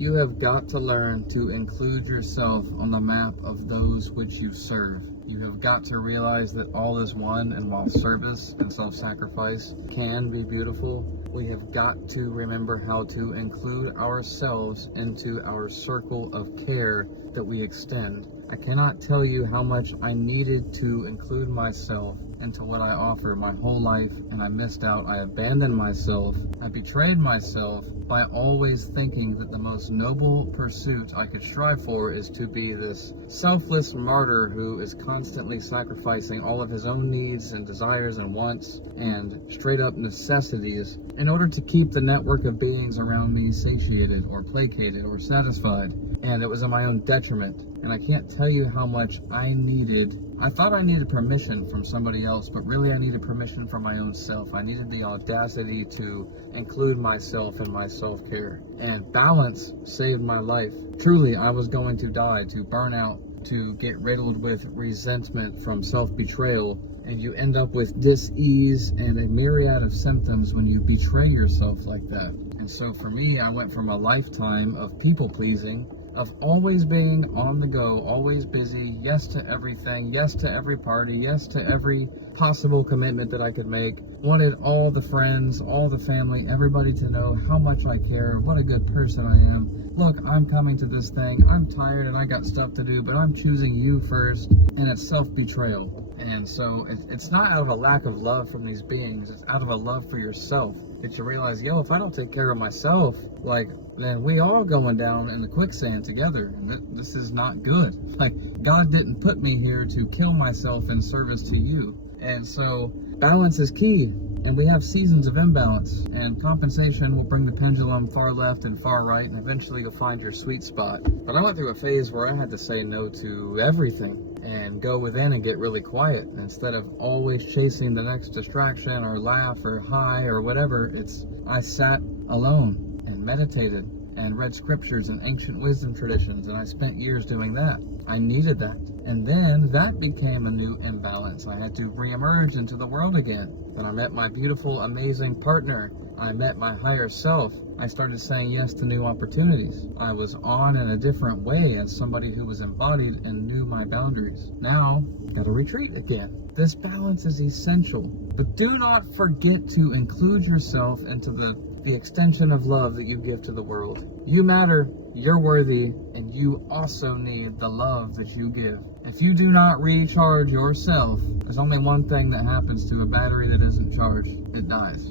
You have got to learn to include yourself on the map of those which you serve. You have got to realize that all is one, and while service and self-sacrifice can be beautiful, we have got to remember how to include ourselves into our circle of care that we extend. I cannot tell you how much I needed to include myself into what I offer my whole life, and I missed out. I abandoned myself. I betrayed myself by always thinking that the most noble pursuit I could strive for is to be this selfless martyr who is constantly sacrificing all of his own needs and desires and wants and straight up necessities in order to keep the network of beings around me satiated or placated or satisfied. And it was in my own detriment. And I can't tell you how much I thought I needed permission from somebody else, but really I needed permission from my own self. I needed the audacity to include myself in my self-care. And balance saved my life. Truly, I was going to die, to burn out, to get riddled with resentment from self-betrayal. And you end up with dis-ease and a myriad of symptoms when you betray yourself like that. And so for me, I went from a lifetime of people-pleasing, of always being on the go, always busy, yes to everything, yes to every party, yes to every possible commitment that I could make. Wanted all the friends, all the family, everybody to know how much I care, what a good person I am. Look, I'm coming to this thing, I'm tired and I got stuff to do, but I'm choosing you first, and it's self-betrayal. And so it's not out of a lack of love from these beings, it's out of a love for yourself. That you realize, yo, if I don't take care of myself, then we all going down in the quicksand together, and this is not good. God didn't put me here to kill myself in service to you. And so balance is key, and we have seasons of imbalance, and compensation will bring the pendulum far left and far right, and eventually you'll find your sweet spot. But I went through a phase where I had to say no to everything and go within and get really quiet. Instead of always chasing the next distraction or laugh or high or whatever, I sat alone and meditated and read scriptures and ancient wisdom traditions, and I spent years doing that. I needed that. And then that became a new imbalance. I had to reemerge into the world again. Then I met my beautiful, amazing partner. I met my higher self. I started saying yes to new opportunities. I was on in a different way as somebody who was embodied and knew my boundaries. Now, gotta retreat again. This balance is essential. But do not forget to include yourself into the extension of love that you give to the world. You matter, you're worthy, and you also need the love that you give. If you do not recharge yourself, there's only one thing that happens to a battery that isn't charged. It dies.